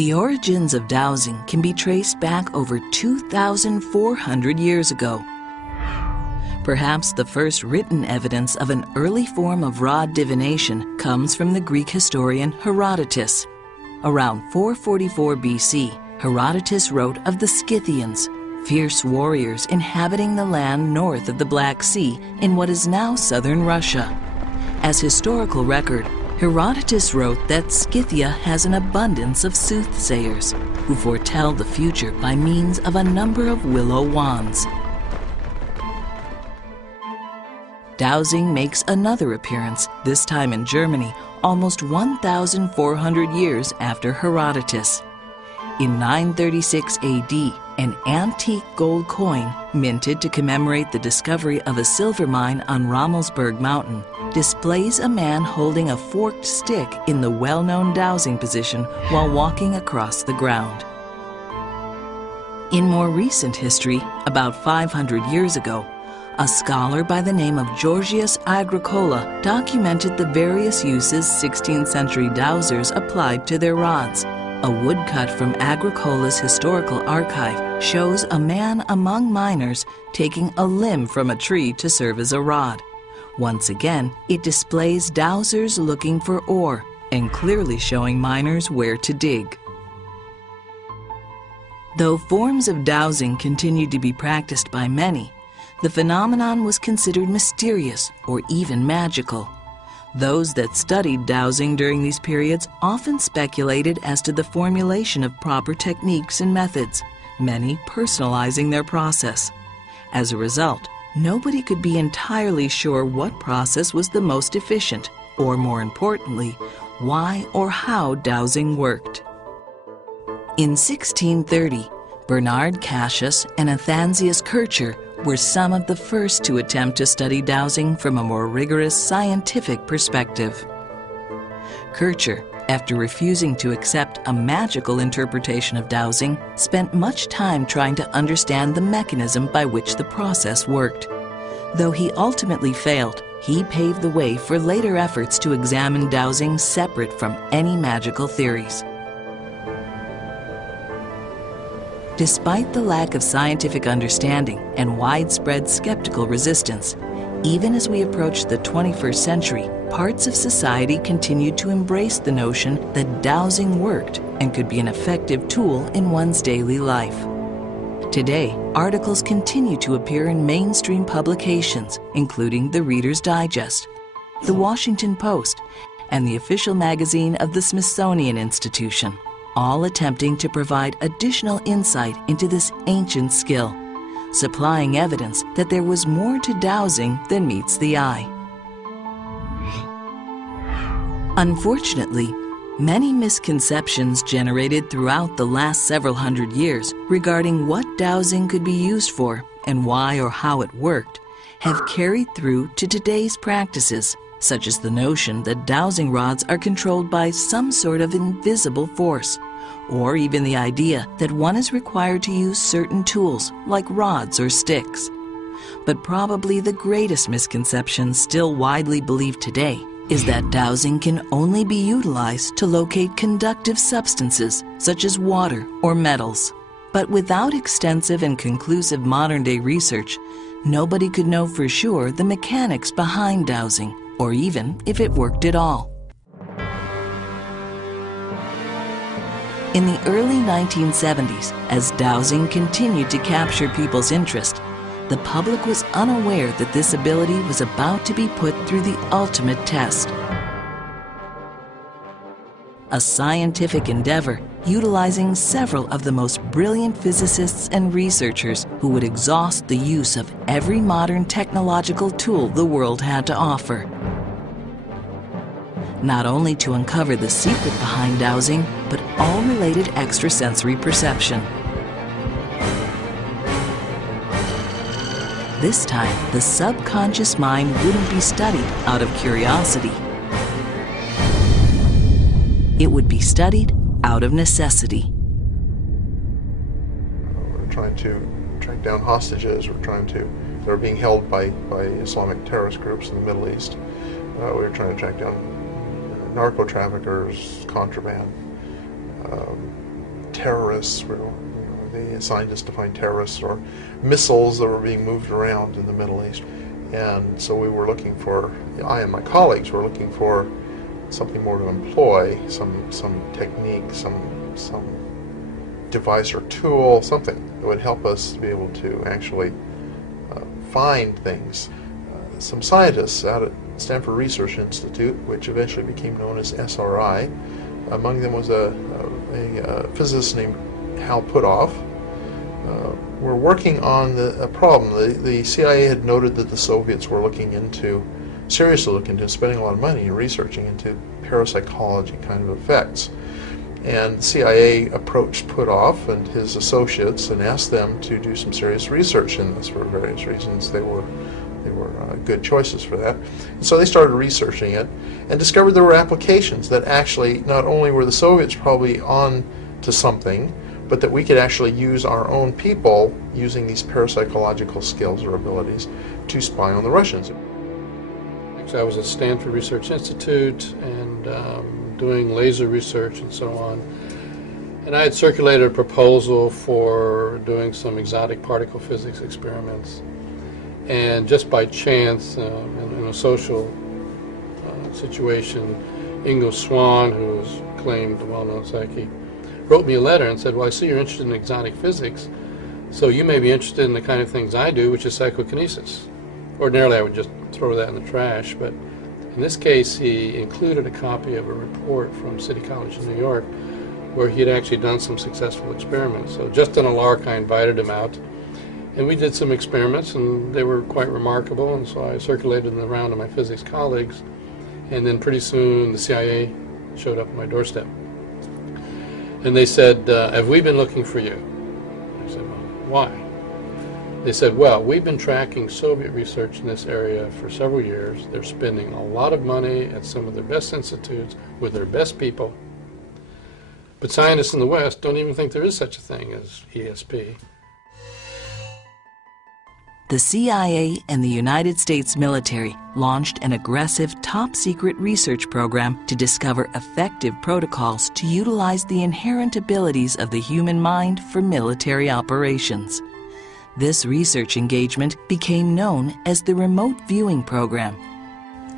The origins of dowsing can be traced back over 2,400 years ago. Perhaps the first written evidence of an early form of rod divination comes from the Greek historian Herodotus. Around 444 BC, Herodotus wrote of the Scythians, fierce warriors inhabiting the land north of the Black Sea in what is now southern Russia. As historical record, Herodotus wrote that Scythia has an abundance of soothsayers who foretell the future by means of a number of willow wands. Dowsing makes another appearance, this time in Germany, almost 1,400 years after Herodotus. In 936 AD, an antique gold coin, minted to commemorate the discovery of a silver mine on Rammelsberg Mountain, displays a man holding a forked stick in the well-known dowsing position while walking across the ground. In more recent history, about 500 years ago, a scholar by the name of Georgius Agricola documented the various uses 16th century dowsers applied to their rods. A woodcut from Agricola's historical archive shows a man among miners taking a limb from a tree to serve as a rod. Once again, it displays dowsers looking for ore and clearly showing miners where to dig. Though forms of dowsing continued to be practiced by many, the phenomenon was considered mysterious or even magical. Those that studied dowsing during these periods often speculated as to the formulation of proper techniques and methods, many personalizing their process. As a result, nobody could be entirely sure what process was the most efficient, or more importantly, why or how dowsing worked. In 1630, Bernard Cassius and Athanasius Kircher were some of the first to attempt to study dowsing from a more rigorous scientific perspective. Kircher, after refusing to accept a magical interpretation of dowsing, spent much time trying to understand the mechanism by which the process worked. Though he ultimately failed, he paved the way for later efforts to examine dowsing separate from any magical theories. Despite the lack of scientific understanding and widespread skeptical resistance, even as we approach the 21st century, parts of society continued to embrace the notion that dowsing worked and could be an effective tool in one's daily life. Today, articles continue to appear in mainstream publications, including the Reader's Digest, the Washington Post, and the official magazine of the Smithsonian Institution, all attempting to provide additional insight into this ancient skill, supplying evidence that there was more to dowsing than meets the eye. Unfortunately, many misconceptions generated throughout the last several hundred years regarding what dowsing could be used for and why or how it worked have carried through to today's practices, such as the notion that dowsing rods are controlled by some sort of invisible force, or even the idea that one is required to use certain tools like rods or sticks. But probably the greatest misconception still widely believed today is that dowsing can only be utilized to locate conductive substances such as water or metals. But without extensive and conclusive modern-day research, nobody could know for sure the mechanics behind dowsing, or even if it worked at all. In the early 1970s, as dowsing continued to capture people's interest, the public was unaware that this ability was about to be put through the ultimate test. A scientific endeavor utilizing several of the most brilliant physicists and researchers who would exhaust the use of every modern technological tool the world had to offer. Not only to uncover the secret behind dowsing, but all related extrasensory perception. This time, the subconscious mind wouldn't be studied out of curiosity. It would be studied out of necessity. We're trying to track down hostages. They're being held by Islamic terrorist groups in the Middle East. We're trying to track down narco traffickers, contraband. terrorists. They assigned us to find terrorists or missiles that were being moved around in the Middle East. And so we were looking for, I and my colleagues were looking for something more to employ, some technique, some device or tool, something that would help us to be able to actually find things. Some scientists out at Stanford Research Institute, which eventually became known as SRI, among them was a physicist named Hal Puthoff, were working on a problem. The CIA had noted that the Soviets were seriously looking into spending a lot of money in researching into parapsychology kind of effects. And the CIA approached Puthoff and his associates and asked them to do some serious research in this for various reasons. They were good choices for that. And so they started researching it and discovered there were applications that actually not only were the Soviets probably on to something, but that we could actually use our own people using these parapsychological skills or abilities to spy on the Russians. I was at Stanford Research Institute and doing laser research and so on. And I had circulated a proposal for doing some exotic particle physics experiments. And just by chance, in a social situation, Ingo Swann, who was claimed a well-known psychic, wrote me a letter and said, well, I see you're interested in exotic physics, so you may be interested in the kind of things I do, which is psychokinesis. Ordinarily, I would just throw that in the trash, but in this case, he included a copy of a report from City College in New York where he had actually done some successful experiments. So just on a lark, I invited him out, and we did some experiments, and they were quite remarkable, and so I circulated them around to my physics colleagues, and then pretty soon the CIA showed up at my doorstep. And they said, have we been looking for you? I said, well, why? They said, well, we've been tracking Soviet research in this area for several years. They're spending a lot of money at some of their best institutes with their best people. But scientists in the West don't even think there is such a thing as ESP. The CIA and the United States military launched an aggressive top-secret research program to discover effective protocols to utilize the inherent abilities of the human mind for military operations. This research engagement became known as the Remote Viewing Program.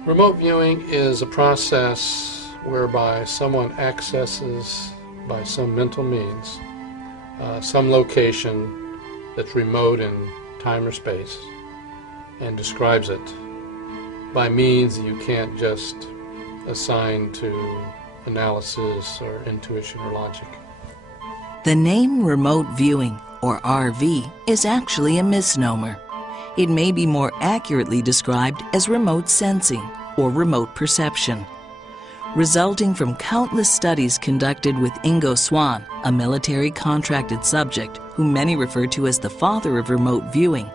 Remote viewing is a process whereby someone accesses, by some mental means, some location that's remote in time or space and describes it by means that you can't just assign to analysis or intuition or logic. The name remote viewing, or RV, is actually a misnomer. It may be more accurately described as remote sensing or remote perception. Resulting from countless studies conducted with Ingo Swann, a military contracted subject who many refer to as the father of remote viewing,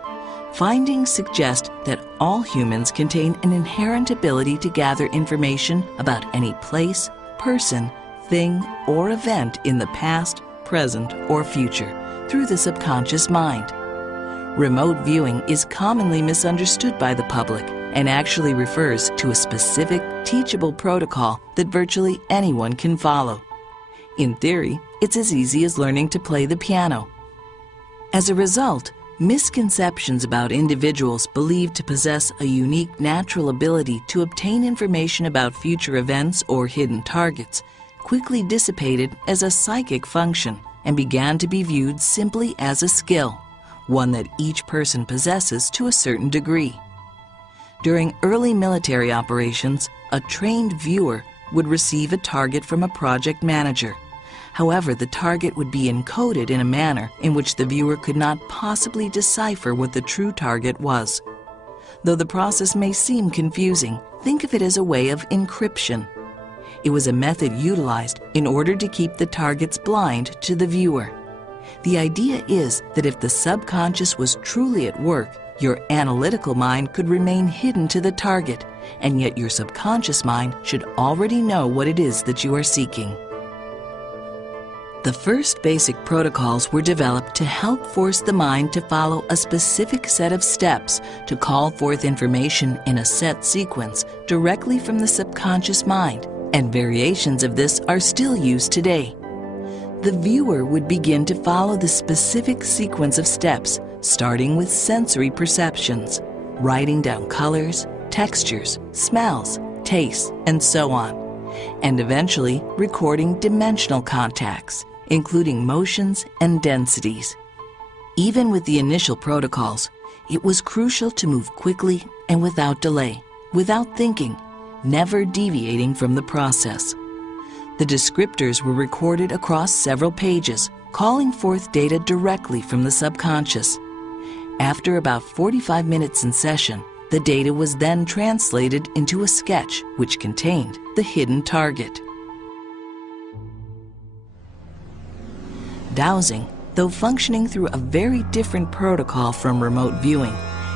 findings suggest that all humans contain an inherent ability to gather information about any place, person, thing, or event in the past, present, or future through the subconscious mind. Remote viewing is commonly misunderstood by the public and actually refers to a specific, teachable protocol that virtually anyone can follow. In theory, it's as easy as learning to play the piano. As a result, misconceptions about individuals believed to possess a unique natural ability to obtain information about future events or hidden targets quickly dissipated as a psychic function and began to be viewed simply as a skill, one that each person possesses to a certain degree. During early military operations, a trained viewer would receive a target from a project manager. However, the target would be encoded in a manner in which the viewer could not possibly decipher what the true target was. Though the process may seem confusing, think of it as a way of encryption. It was a method utilized in order to keep the targets blind to the viewer. The idea is that if the subconscious was truly at work, your analytical mind could remain hidden to the target, and yet your subconscious mind should already know what it is that you are seeking. The first basic protocols were developed to help force the mind to follow a specific set of steps to call forth information in a set sequence directly from the subconscious mind, and variations of this are still used today. the viewer would begin to follow the specific sequence of steps, starting with sensory perceptions, writing down colors, textures, smells, tastes, and so on, and eventually recording dimensional contacts, including motions and densities. Even with the initial protocols, it was crucial to move quickly and without delay, without thinking, never deviating from the process. The descriptors were recorded across several pages, calling forth data directly from the subconscious. After about 45 minutes in session, the data was then translated into a sketch which contained the hidden target. Dowsing, though functioning through a very different protocol from remote viewing,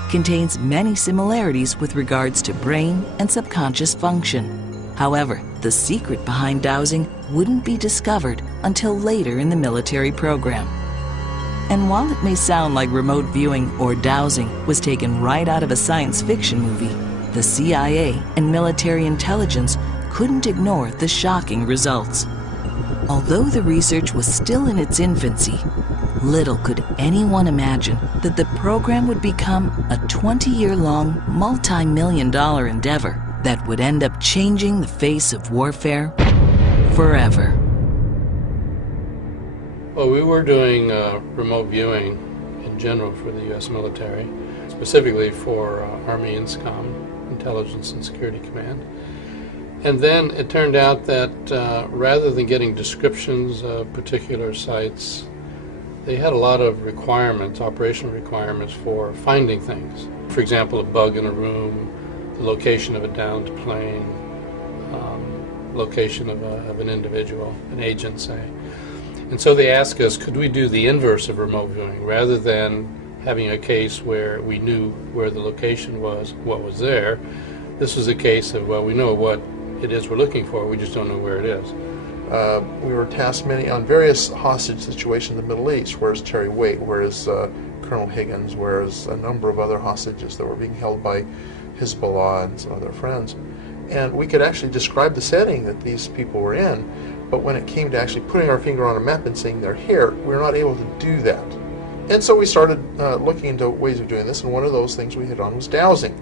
contains many similarities with regards to brain and subconscious function. However, the secret behind dowsing wouldn't be discovered until later in the military program. And while it may sound like remote viewing or dowsing was taken right out of a science fiction movie, the CIA and military intelligence couldn't ignore the shocking results. Although the research was still in its infancy, little could anyone imagine that the program would become a 20-year-long, multi-million-dollar endeavor that would end up changing the face of warfare forever. Well, we were doing remote viewing in general for the U.S. military, specifically for Army INSCOM, Intelligence and Security Command. And then it turned out that rather than getting descriptions of particular sites, they had a lot of requirements, operational requirements for finding things. For example, a bug in a room, the location of a downed plane, location of an individual, an agent, say. And so they asked us, could we do the inverse of remote viewing? Rather than having a case where we knew where the location was, what was there, this was a case of, well, we know what it is we're looking for, we just don't know where it is. We were tasked on various hostage situations in the Middle East. Where's Terry Waite? Where's Colonel Higgins? Where's a number of other hostages that were being held by Hezbollah and some other friends? And we could actually describe the setting that these people were in, but when it came to actually putting our finger on a map and saying they're here, we were not able to do that. And so we started looking into ways of doing this, and one of those things we hit on was dowsing.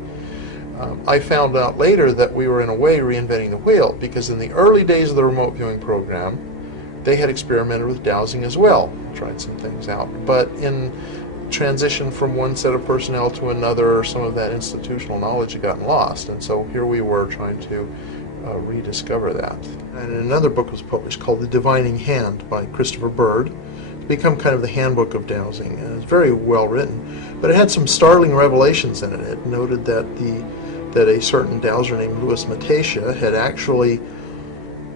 I found out later that we were in a way reinventing the wheel, because in the early days of the remote viewing program, they had experimented with dowsing as well, tried some things out. But in transition from one set of personnel to another, some of that institutional knowledge had gotten lost, and so here we were trying to rediscover that. And another book was published called The Divining Hand by Christopher Bird. It's become kind of the handbook of dowsing, and it's very well written, but it had some startling revelations in it. It noted that a certain dowser named Louis Metacia had actually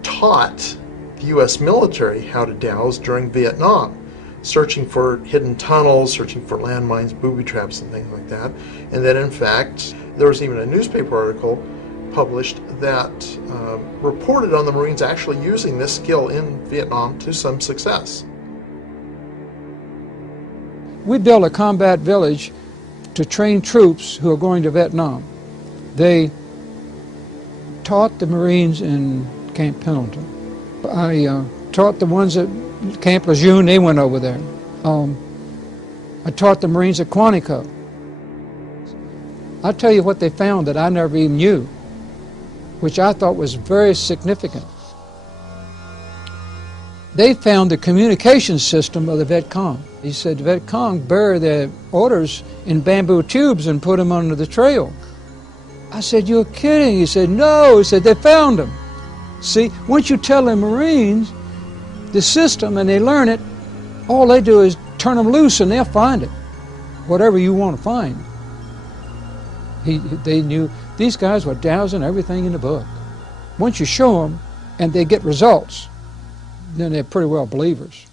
taught the U.S. military how to dowse during Vietnam, searching for hidden tunnels, searching for landmines, booby traps, and things like that. And that in fact, there was even a newspaper article published that reported on the Marines actually using this skill in Vietnam to some success. We built a combat village to train troops who are going to Vietnam. They taught the Marines in Camp Pendleton. I taught the ones at Camp Lejeune, they went over there. I taught the Marines at Quantico. I'll tell you what they found that I never even knew, which I thought was very significant. They found the communication system of the Viet Cong. He said the Viet Cong bury their orders in bamboo tubes and put them under the trail. I said, you're kidding. He said, no. He said, they found them. See, once you tell the Marines the system and they learn it, all they do is turn them loose and they'll find it, whatever you want to find. They knew these guys were dowsing everything in the book. Once you show them and they get results, then they're pretty well believers.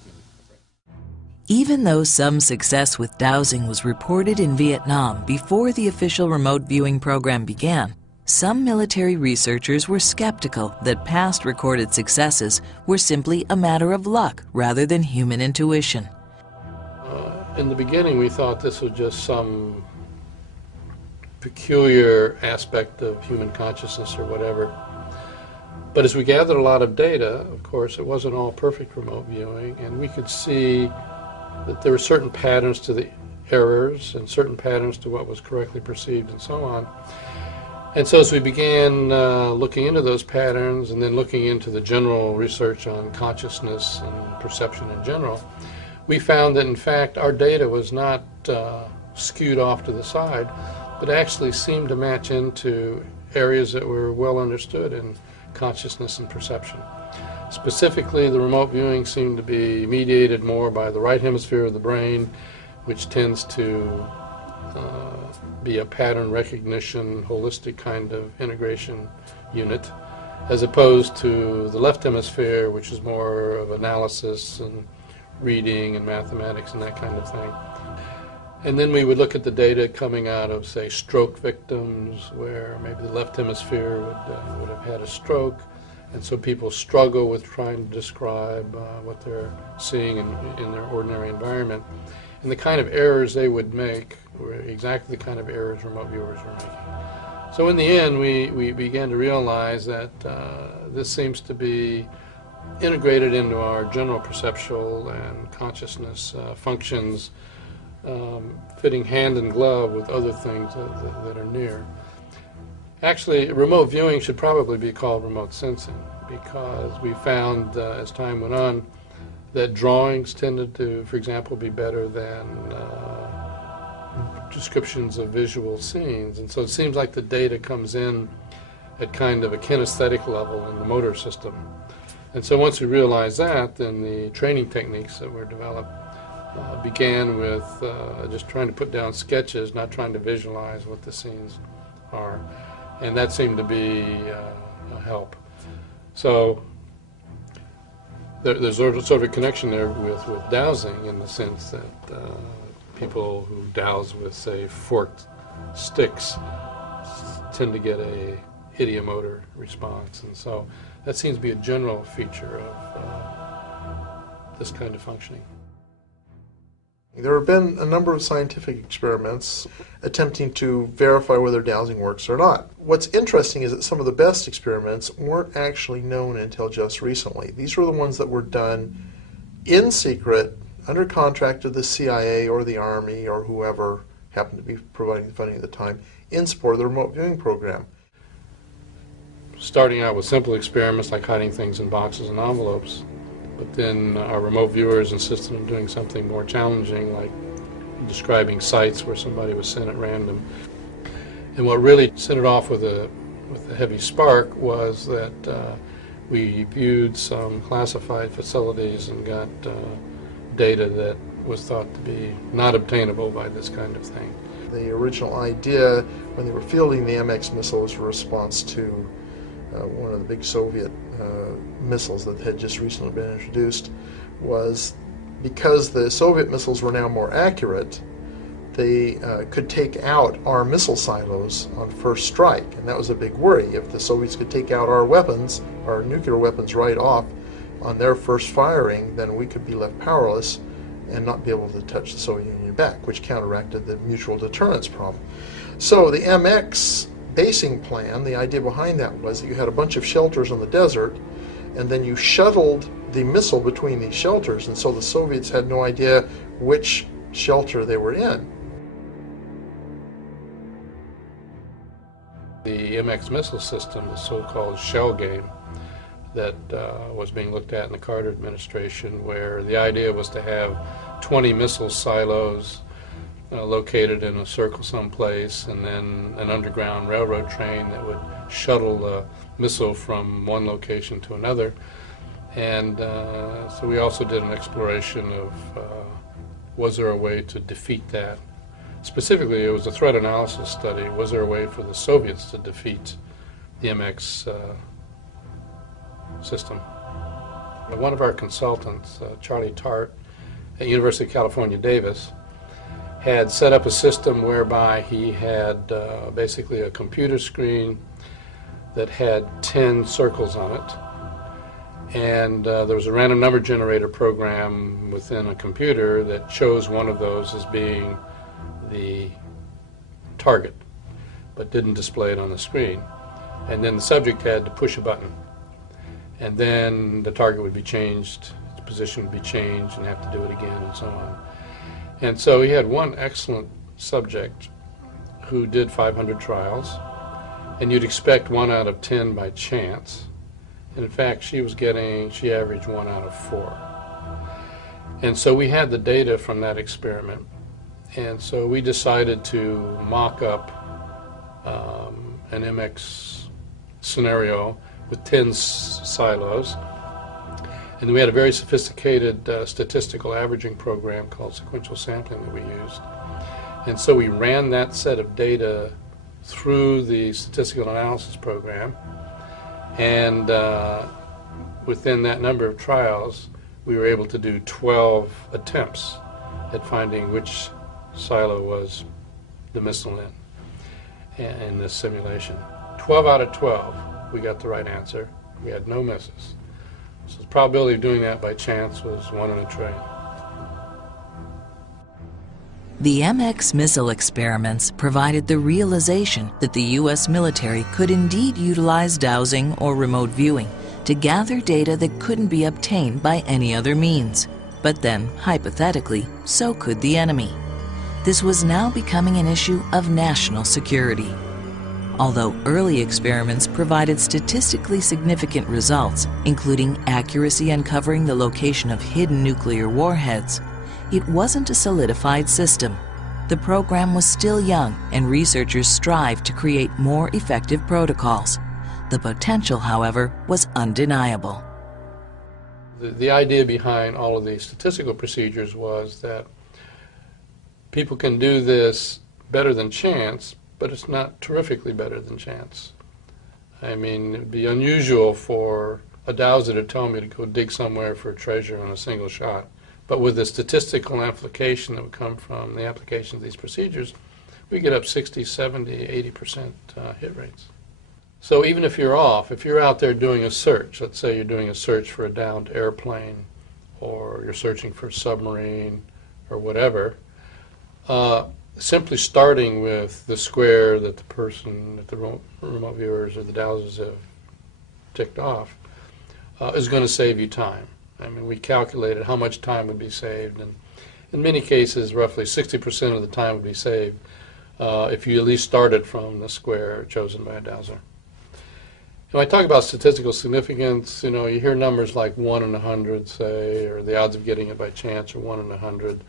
Even though some success with dowsing was reported in Vietnam before the official remote viewing program began, some military researchers were skeptical that past recorded successes were simply a matter of luck rather than human intuition. In the beginning, we thought this was just some peculiar aspect of human consciousness or whatever. But as we gathered a lot of data, of course, it wasn't all perfect remote viewing, and we could see that there were certain patterns to the errors and certain patterns to what was correctly perceived and so on. And so as we began looking into those patterns and then looking into the general research on consciousness and perception in general, we found that in fact our data was not skewed off to the side, but actually seemed to match into areas that were well understood in consciousness and perception. Specifically, the remote viewing seemed to be mediated more by the right hemisphere of the brain, which tends to be a pattern recognition, holistic kind of integration unit, as opposed to the left hemisphere, which is more of analysis and reading and mathematics and that kind of thing. And then we would look at the data coming out of, say, stroke victims, where maybe the left hemisphere would have had a stroke, and so people struggle with trying to describe what they're seeing in their ordinary environment. And the kind of errors they would make were exactly the kind of errors remote viewers were making. So in the end, we began to realize that this seems to be integrated into our general perceptual and consciousness functions, fitting hand in glove with other things that are near. Actually, remote viewing should probably be called remote sensing, because we found as time went on that drawings tended to, for example, be better than descriptions of visual scenes. And so it seems like the data comes in at kind of a kinesthetic level in the motor system. And so once we realized that, then the training techniques that were developed began with just trying to put down sketches, not trying to visualize what the scenes are. And that seemed to be a help. So there's sort of a connection there with dowsing, in the sense that people who douse with, say, forked sticks tend to get a ideomotor response. And so that seems to be a general feature of this kind of functioning. There have been a number of scientific experiments attempting to verify whether dowsing works or not. What's interesting is that some of the best experiments weren't actually known until just recently. These were the ones that were done in secret, under contract to the CIA or the Army or whoever happened to be providing the funding at the time, in support of the remote viewing program. Starting out with simple experiments like hiding things in boxes and envelopes, but then our remote viewers insisted on doing something more challenging, like describing sites where somebody was sent at random. And what really set it off with a heavy spark was that we viewed some classified facilities and got data that was thought to be not obtainable by this kind of thing. The original idea, when they were fielding the MX missile, was a response to one of the big Soviet missiles that had just recently been introduced, was because the Soviet missiles were now more accurate, they could take out our missile silos on first strike, and that was a big worry. If the Soviets could take out our weapons, our nuclear weapons, right off on their first firing, then we could be left powerless and not be able to touch the Soviet Union back, which counteracted the mutual deterrence problem. So the MX basing plan, the idea behind that was that you had a bunch of shelters on the desert, and then you shuttled the missile between these shelters, and so the Soviets had no idea which shelter they were in. The MX missile system, the so-called shell game, that was being looked at in the Carter administration, where the idea was to have 20 missile silos located in a circle someplace, and then an underground railroad train that would shuttle the missile from one location to another. And so we also did an exploration of was there a way to defeat that. Specifically, it was a threat analysis study. Was there a way for the Soviets to defeat the MX system? One of our consultants, Charlie Tart, at University of California, Davis, had set up a system whereby he had basically a computer screen that had 10 circles on it, and there was a random number generator program within a computer that chose one of those as being the target, but didn't display it on the screen. And then the subject had to push a button, and then the target would be changed, the position would be changed, and have to do it again, and so on. And so we had one excellent subject who did 500 trials, and you'd expect 1 out of 10 by chance. And in fact, she averaged 1 out of 4. And so we had the data from that experiment. And so we decided to mock up an MX scenario with 10 silos. And we had a very sophisticated statistical averaging program called sequential sampling that we used. And so we ran that set of data through the statistical analysis program. And within that number of trials, we were able to do 12 attempts at finding which silo was the missile in this simulation. 12 out of 12, we got the right answer. We had no misses. So the probability of doing that by chance was 1 in a trillion. The MX missile experiments provided the realization that the U.S. military could indeed utilize dowsing or remote viewing to gather data that couldn't be obtained by any other means. But then, hypothetically, so could the enemy. This was now becoming an issue of national security. Although early experiments provided statistically significant results, including accuracy uncovering the location of hidden nuclear warheads, it wasn't a solidified system. The program was still young, and researchers strived to create more effective protocols. The potential, however, was undeniable. The idea behind all of these statistical procedures was that people can do this better than chance, but it's not terrifically better than chance. I mean, it'd be unusual for a dowser to tell me to go dig somewhere for a treasure on a single shot. But with the statistical application that would come from the application of these procedures, we get up 60, 70, 80% hit rates. So even if you're off, if you're out there doing a search, let's say you're doing a search for a downed airplane, or you're searching for a submarine, or whatever, simply starting with the square that the person, that the remote viewers or the dowsers have ticked off, is going to save you time. I mean, we calculated how much time would be saved, and in many cases, roughly 60% of the time would be saved if you at least started from the square chosen by a dowser. When I talk about statistical significance, you hear numbers like 1 in 100, say, or the odds of getting it by chance are 1 in 100.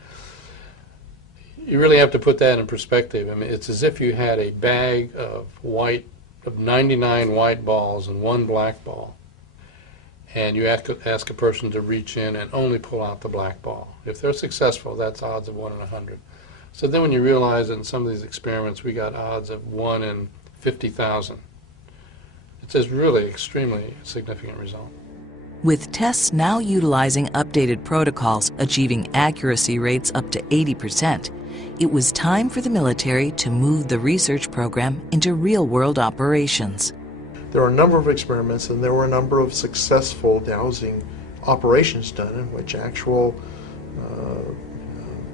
You really have to put that in perspective. I mean, it's as if you had a bag of 99 white balls and 1 black ball, and you ask a person to reach in and only pull out the black ball. If they're successful, that's odds of 1 in 100. So then when you realize that in some of these experiments we got odds of 1 in 50,000, it's a really extremely significant result. With tests now utilizing updated protocols achieving accuracy rates up to 80%, it was time for the military to move the research program into real-world operations. There were a number of experiments, and there were a number of successful dowsing operations done in which actual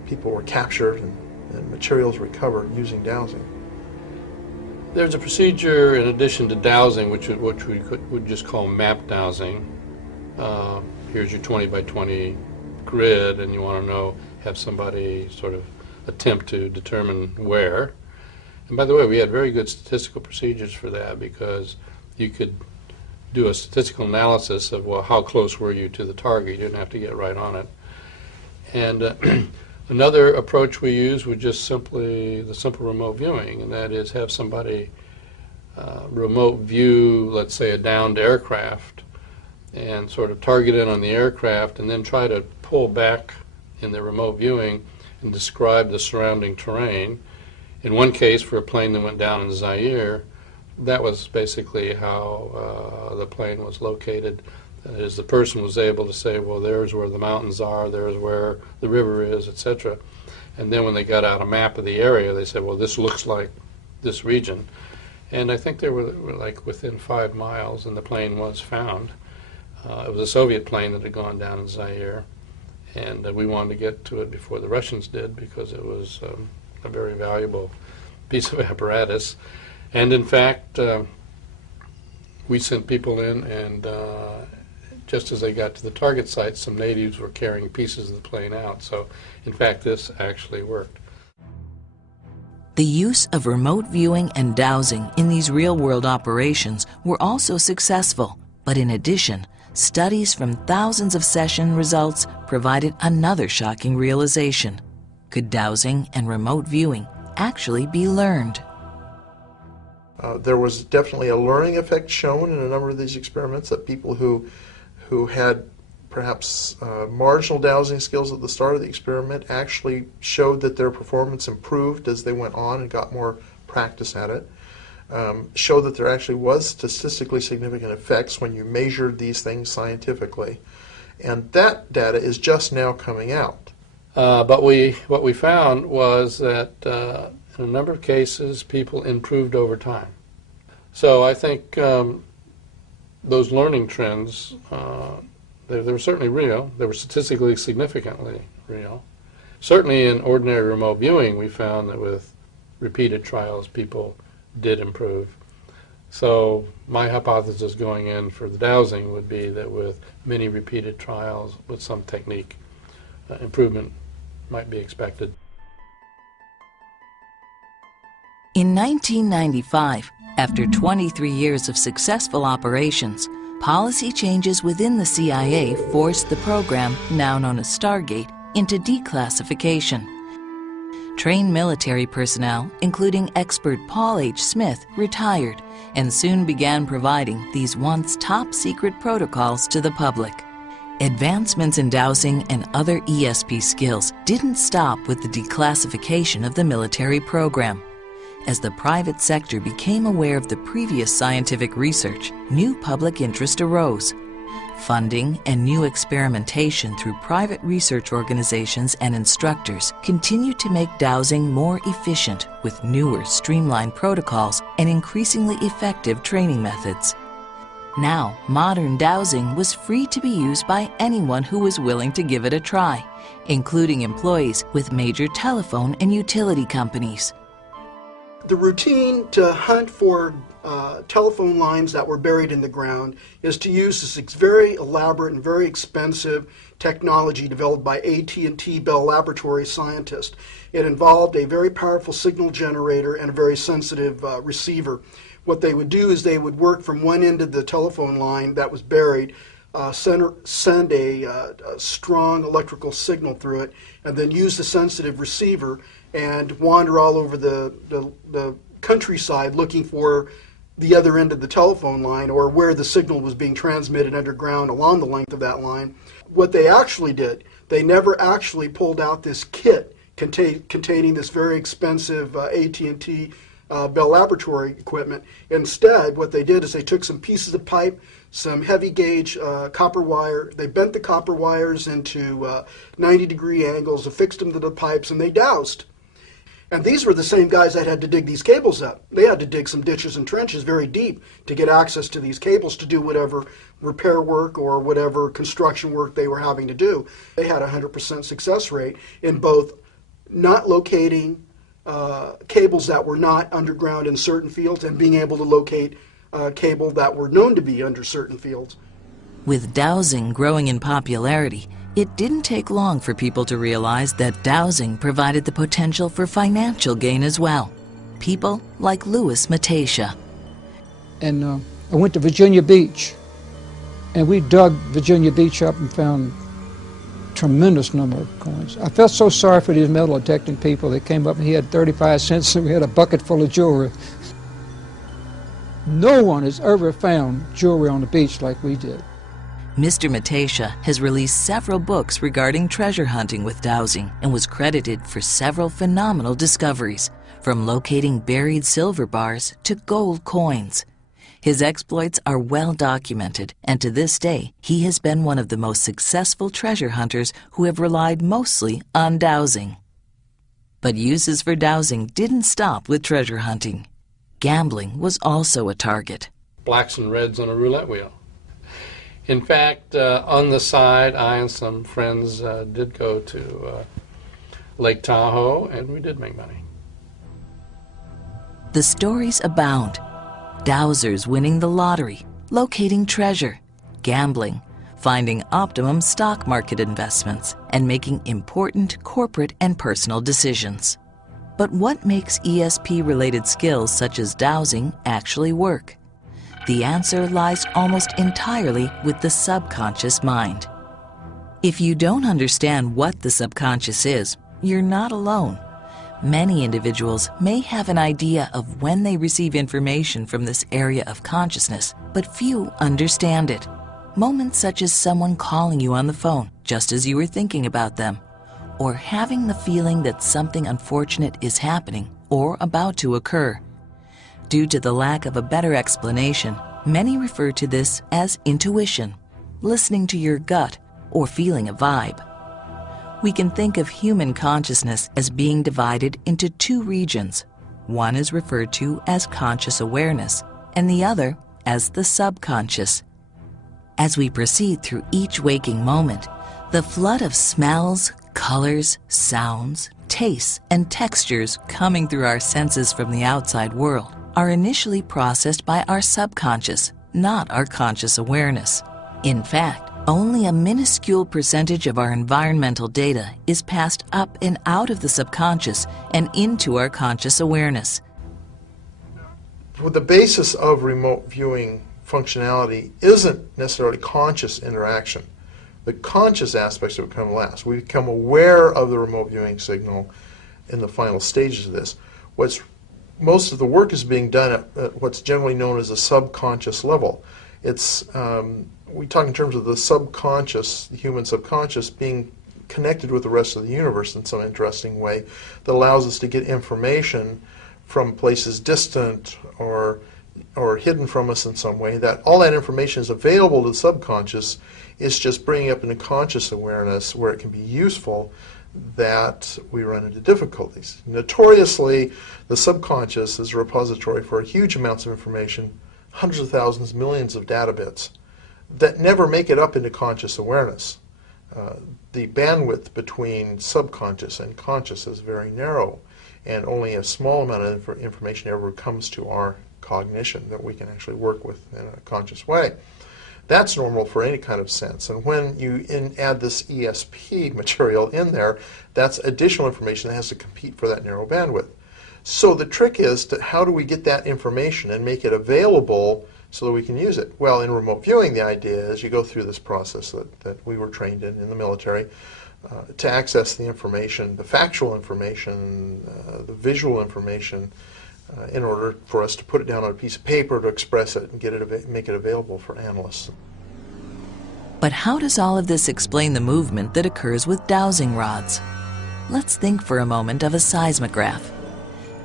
people were captured and materials recovered using dowsing. There's a procedure in addition to dowsing, which we would just call map dowsing. Here's your 20 by 20 grid, and you want to have somebody sort of attempt to determine where. And by the way, we had very good statistical procedures for that, because you could do a statistical analysis of, well, how close were you to the target? You didn't have to get right on it. And another approach we used was just simply the simple remote viewing, and that is have somebody remote view, let's say, a downed aircraft, and sort of target in on the aircraft, and then try to pull back in the remote viewing and describe the surrounding terrain. In one case, for a plane that went down in Zaire, that was basically how the plane was located. That is, the person was able to say, well, there's where the mountains are, there's where the river is, etc. And then when they got out a map of the area, they said, well, this looks like this region. And I think they were like within 5 miles, and the plane was found. It was a Soviet plane that had gone down in Zaire, and we wanted to get to it before the Russians did, because it was a very valuable piece of apparatus. And in fact, we sent people in and just as they got to the target site, some natives were carrying pieces of the plane out. So, in fact, this actually worked. The use of remote viewing and dowsing in these real-world operations were also successful, but in addition, studies from thousands of session results provided another shocking realization. Could dowsing and remote viewing actually be learned? There was definitely a learning effect shown in a number of these experiments, that people who had perhaps marginal dowsing skills at the start of the experiment actually showed that their performance improved as they went on and got more practice at it. Showed that there actually was statistically significant effects when you measured these things scientifically. And that data is just now coming out. But what we found was that in a number of cases, people improved over time. So I think those learning trends, they were certainly real. They were statistically significantly real. Certainly in ordinary remote viewing, we found that with repeated trials, people did improve. So my hypothesis going in for the dowsing would be that with many repeated trials with some technique, improvement might be expected. In 1995, after 23 years of successful operations, policy changes within the CIA forced the program, now known as Stargate, into declassification. Trained military personnel, including expert Paul H. Smith, retired and soon began providing these once top-secret protocols to the public. Advancements in dowsing and other ESP skills didn't stop with the declassification of the military program. As the private sector became aware of the previous scientific research, new public interest arose. Funding and new experimentation through private research organizations and instructors continued to make dowsing more efficient with newer, streamlined protocols and increasingly effective training methods. Now, modern dowsing was free to be used by anyone who was willing to give it a try, including employees with major telephone and utility companies. The routine to hunt for telephone lines that were buried in the ground is to use this very elaborate and very expensive technology developed by AT&T Bell Laboratory scientists. It involved a very powerful signal generator and a very sensitive receiver. What they would do is they would work from one end of the telephone line that was buried, send a strong electrical signal through it, and then use the sensitive receiver and wander all over the countryside looking for the other end of the telephone line or where the signal was being transmitted underground along the length of that line. What they actually did, they never actually pulled out this kit containing this very expensive AT&T Bell Laboratory equipment. Instead, what they did is they took some pieces of pipe, some heavy gauge copper wire, they bent the copper wires into 90-degree angles, affixed them to the pipes, and they dowsed. And these were the same guys that had to dig these cables up. They had to dig some ditches and trenches very deep to get access to these cables to do whatever repair work or whatever construction work they were having to do. They had a 100% success rate in both not locating cables that were not underground in certain fields and being able to locate cable that were known to be under certain fields. With dowsing growing in popularity, it didn't take long for people to realize that dowsing provided the potential for financial gain as well. People like Louis Matesha. And I went to Virginia Beach, and we dug Virginia Beach up and found a tremendous number of coins. I felt so sorry for these metal detecting people. They came up and he had 35 cents and we had a bucket full of jewelry. No one has ever found jewelry on the beach like we did. Mr. Matesha has released several books regarding treasure hunting with dowsing and was credited for several phenomenal discoveries, from locating buried silver bars to gold coins. His exploits are well documented, and to this day, he has been one of the most successful treasure hunters who have relied mostly on dowsing. But uses for dowsing didn't stop with treasure hunting. Gambling was also a target. Blacks and reds on a roulette wheel. In fact, on the side, I and some friends did go to Lake Tahoe, and we did make money. The stories abound. Dowsers winning the lottery, locating treasure, gambling, finding optimum stock market investments, and making important corporate and personal decisions. But what makes ESP-related skills such as dowsing actually work? The answer lies almost entirely with the subconscious mind. If you don't understand what the subconscious is, you're not alone. Many individuals may have an idea of when they receive information from this area of consciousness, but few understand it. Moments such as someone calling you on the phone just as you were thinking about them, or having the feeling that something unfortunate is happening or about to occur. Due to the lack of a better explanation, many refer to this as intuition, listening to your gut, or feeling a vibe. We can think of human consciousness as being divided into two regions. One is referred to as conscious awareness, and the other as the subconscious. As we proceed through each waking moment, the flood of smells, colors, sounds, tastes, and textures coming through our senses from the outside world are initially processed by our subconscious, not our conscious awareness. In fact, only a minuscule percentage of our environmental data is passed up and out of the subconscious and into our conscious awareness. Well, the basis of remote viewing functionality isn't necessarily conscious interaction. The conscious aspects of it come last. We become aware of the remote viewing signal in the final stages of this. Most of the work is being done at what's generally known as a subconscious level. We talk in terms of the subconscious, the human subconscious, being connected with the rest of the universe in some interesting way that allows us to get information from places distant or hidden from us in some way. That all that information is available to the subconscious. It's just bringing up into conscious awareness where it can be useful that we run into difficulties. Notoriously, the subconscious is a repository for huge amounts of information, hundreds of thousands, millions of data bits, that never make it up into conscious awareness. The bandwidth between subconscious and conscious is very narrow, and only a small amount of information ever comes to our cognition that we can actually work with in a conscious way. That's normal for any kind of sense. And when you add this ESP material in there, that's additional information that has to compete for that narrow bandwidth. So the trick is how do we get that information and make it available so that we can use it? Well, in remote viewing, the idea is you go through this process that we were trained in the military to access the information, the factual information, the visual information, in order for us to put it down on a piece of paper, to express it and make it available for analysts. But how does all of this explain the movement that occurs with dowsing rods? Let's think for a moment of a seismograph.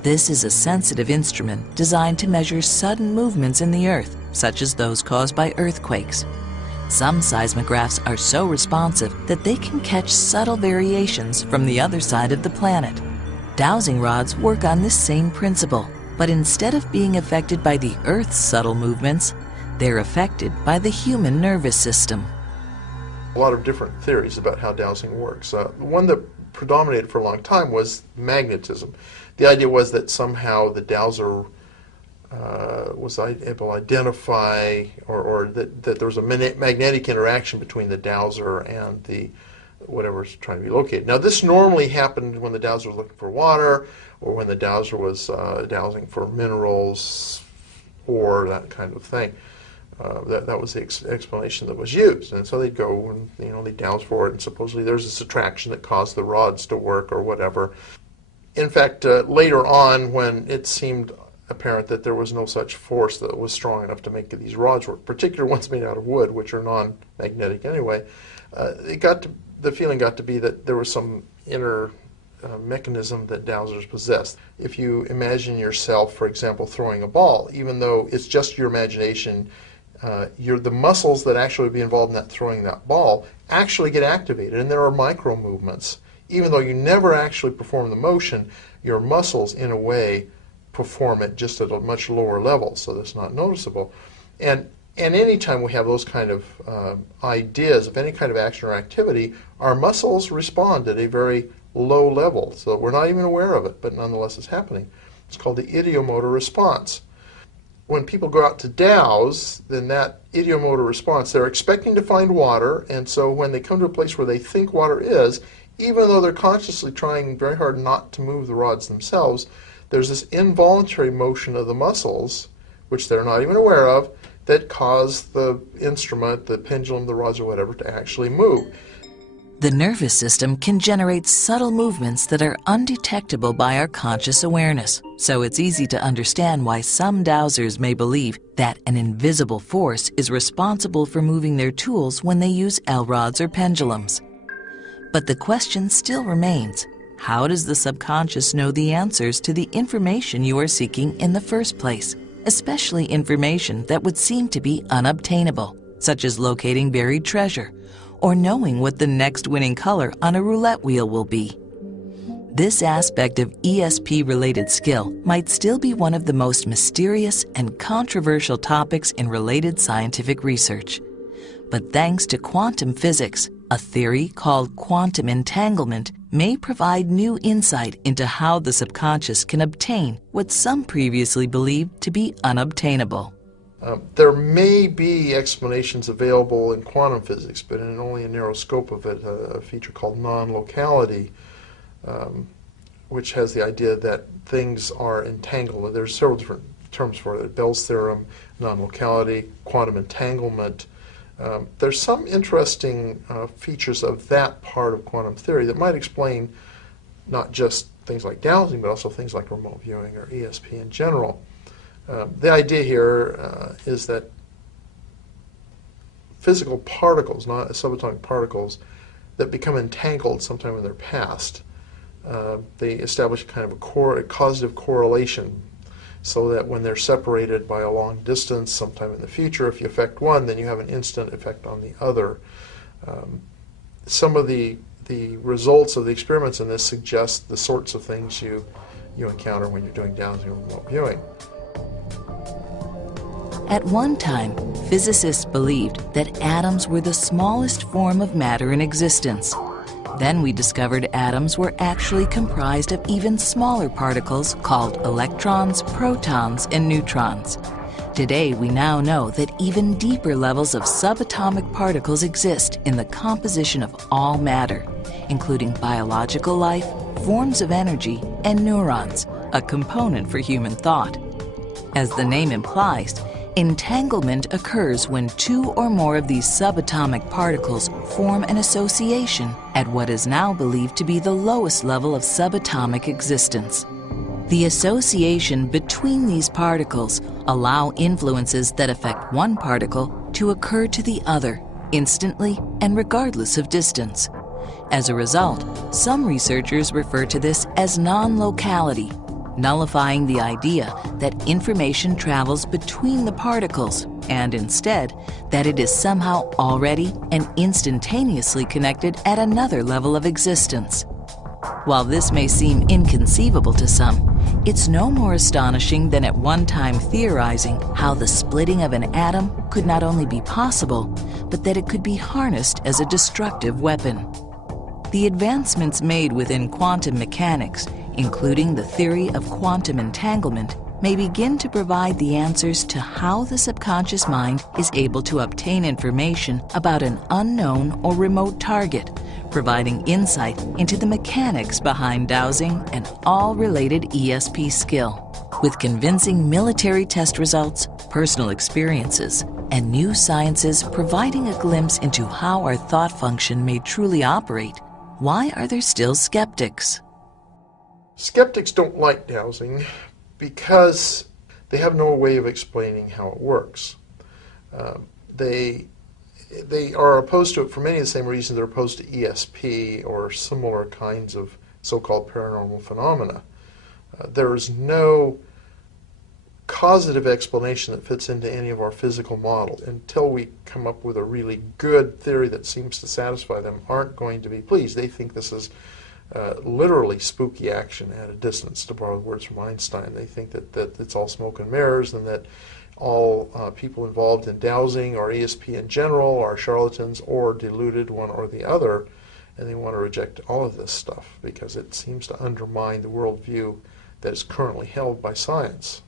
This is a sensitive instrument designed to measure sudden movements in the earth, such as those caused by earthquakes. Some seismographs are so responsive that they can catch subtle variations from the other side of the planet. Dowsing rods work on this same principle, but instead of being affected by the Earth's subtle movements, they're affected by the human nervous system. A lot of different theories about how dowsing works. The one that predominated for a long time was magnetism. The idea was that somehow the dowser was able to identify, or that there was a magnetic interaction between the dowser and the whatever's trying to be located. Now, this normally happened when the dowser was looking for water, or when the dowser was dowsing for minerals, or that kind of thing. That was the explanation that was used. And so they'd go and they'd dowse for it, and supposedly there's this attraction that caused the rods to work or whatever. In fact, later on, when it seemed apparent that there was no such force that was strong enough to make these rods work, particularly ones made out of wood, which are non-magnetic anyway, the feeling got to be that there was some inner mechanism that dowsers possess. If you imagine yourself, for example, throwing a ball, even though it's just your imagination, the muscles that actually would be involved in throwing that ball actually get activated, and there are micro movements. Even though you never actually perform the motion, your muscles, in a way, perform it just at a much lower level, so that's not noticeable. And any time we have those kind of ideas of any kind of action or activity, our muscles respond at a very low level, so we're not even aware of it, but nonetheless it's happening. It's called the ideomotor response. when people go out to dowse, then that ideomotor response, they're expecting to find water, and so when they come to a place where they think water is, even though they're consciously trying very hard not to move the rods themselves, there's this involuntary motion of the muscles, which they're not even aware of, that cause the instrument, the pendulum, the rods, or whatever, to actually move. The nervous system can generate subtle movements that are undetectable by our conscious awareness, so it's easy to understand why some dowsers may believe that an invisible force is responsible for moving their tools when they use L-rods or pendulums. But the question still remains, how does the subconscious know the answers to the information you are seeking in the first place, especially information that would seem to be unobtainable, such as locating buried treasure, or knowing what the next winning color on a roulette wheel will be? This aspect of ESP-related skill might still be one of the most mysterious and controversial topics in related scientific research. But thanks to quantum physics, a theory called quantum entanglement may provide new insight into how the subconscious can obtain what some previously believed to be unobtainable. There may be explanations available in quantum physics, but in only a narrow scope of it, a feature called non-locality, which has the idea that things are entangled. There's several different terms for it: Bell's theorem, non-locality, quantum entanglement. There's some interesting features of that part of quantum theory that might explain not just things like dowsing, but also things like remote viewing or ESP in general. The idea here is that physical particles, not subatomic particles, that become entangled sometime in their past, they establish kind of a causative correlation, so that when they're separated by a long distance sometime in the future, if you affect one, then you have an instant effect on the other. Some of the results of the experiments in this suggest the sorts of things you encounter when you're doing dowsing or remote viewing. At one time, physicists believed that atoms were the smallest form of matter in existence. Then we discovered atoms were actually comprised of even smaller particles called electrons, protons, and neutrons. Today, we now know that even deeper levels of subatomic particles exist in the composition of all matter, including biological life, forms of energy, and neurons, a component for human thought. As the name implies, entanglement occurs when two or more of these subatomic particles form an association at what is now believed to be the lowest level of subatomic existence. The association between these particles allow influences that affect one particle to occur to the other instantly and regardless of distance. As a result, some researchers refer to this as non-locality, nullifying the idea that information travels between the particles, and instead, that it is somehow already and instantaneously connected at another level of existence. While this may seem inconceivable to some, it's no more astonishing than at one time theorizing how the splitting of an atom could not only be possible, but that it could be harnessed as a destructive weapon. The advancements made within quantum mechanics, including the theory of quantum entanglement, may begin to provide the answers to how the subconscious mind is able to obtain information about an unknown or remote target, providing insight into the mechanics behind dowsing and all related ESP skill. With convincing military test results, personal experiences, and new sciences providing a glimpse into how our thought function may truly operate, why are there still skeptics? Skeptics don't like dowsing because they have no way of explaining how it works. They are opposed to it for many of the same reasons they're opposed to ESP or similar kinds of so-called paranormal phenomena. There is no causative explanation that fits into any of our physical models. Until we come up with a really good theory that seems to satisfy them, aren't going to be pleased. They think this is literally spooky action at a distance, to borrow the words from Einstein. They think that it's all smoke and mirrors, and that all people involved in dowsing or ESP in general are charlatans or deluded, one or the other, and they want to reject all of this stuff because it seems to undermine the worldview that is currently held by science.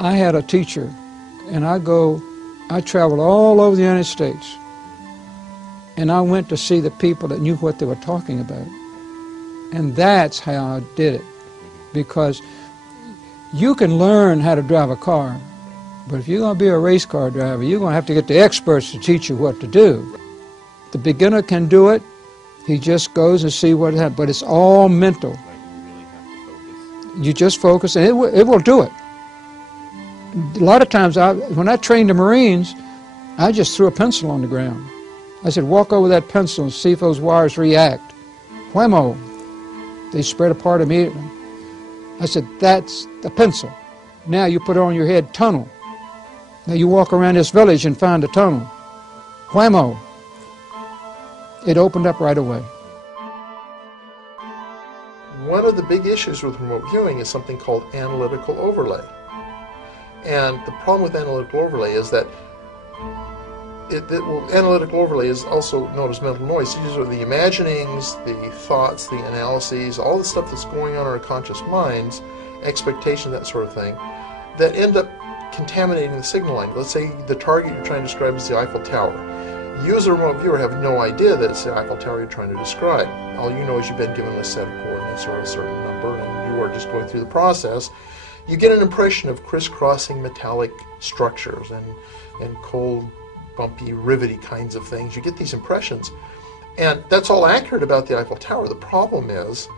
I had a teacher, and I traveled all over the United States, and I went to see the people that knew what they were talking about. And that's how I did it, because you can learn how to drive a car, but if you're going to be a race car driver, you're going to have to get the experts to teach you what to do. The beginner can do it. He just goes and see what happens, but it's all mental. You just focus, and it will do it. A lot of times, when I trained the Marines, I just threw a pencil on the ground. I said, walk over that pencil and see if those wires react. Whammo! They spread apart immediately. I said, that's the pencil. Now you put it on your head, tunnel. Now you walk around this village and find a tunnel. Whammo! It opened up right away. One of the big issues with remote viewing is something called analytical overlay. And the problem with analytical overlay is that analytical overlay is also known as mental noise. These are the imaginings, the thoughts, the analyses, all the stuff that's going on in our conscious minds, expectation, that sort of thing, that end up contaminating the signal line. Let's say the target you're trying to describe is the Eiffel Tower. You as a remote viewer have no idea that it's the Eiffel Tower you're trying to describe. All you know is you've been given a set of coordinates or a certain number, and you are just going through the process. You get an impression of crisscrossing metallic structures and cold, bumpy, rivety kinds of things. You get these impressions, and that's all accurate about the Eiffel Tower. The problem is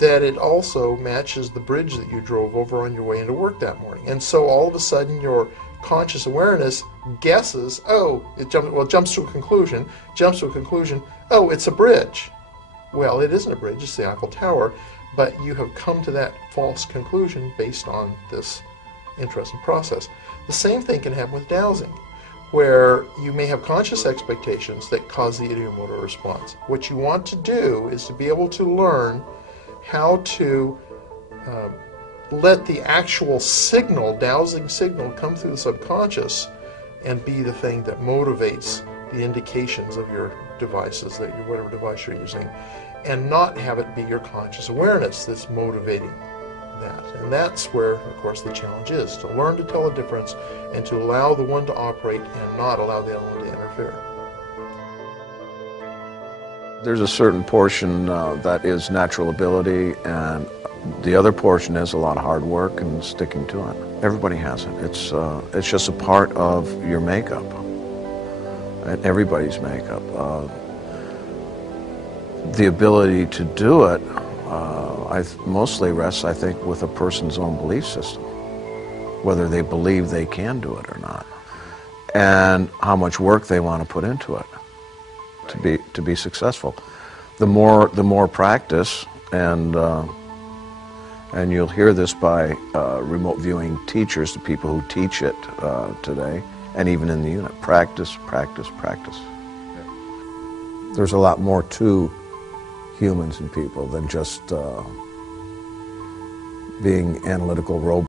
that it also matches the bridge that you drove over on your way into work that morning. And so all of a sudden your conscious awareness guesses, it jumps to a conclusion, oh, it's a bridge. Well, it isn't a bridge, it's the Eiffel Tower, but you have come to that false conclusion based on this interesting process. The same thing can happen with dowsing, where you may have conscious expectations that cause the ideomotor response. What you want to do is to be able to learn how to let the actual signal, dowsing signal, come through the subconscious and be the thing that motivates the indications of your devices, whatever device you're using, and not have it be your conscious awareness that's motivating that. And that's where, of course, the challenge is, to learn to tell the difference and to allow the one to operate and not allow the other one to interfere. There's a certain portion that is natural ability, and the other portion is a lot of hard work and sticking to it. Everybody has it. It's just a part of your makeup, everybody's makeup. The ability to do it mostly rests, I think, with a person's own belief system, whether they believe they can do it or not, and how much work they want to put into it to be successful. The more practice, and you'll hear this by remote viewing teachers, the people who teach it today, and even in the unit, practice, practice, practice. There's a lot more to humans and people than just being analytical robots.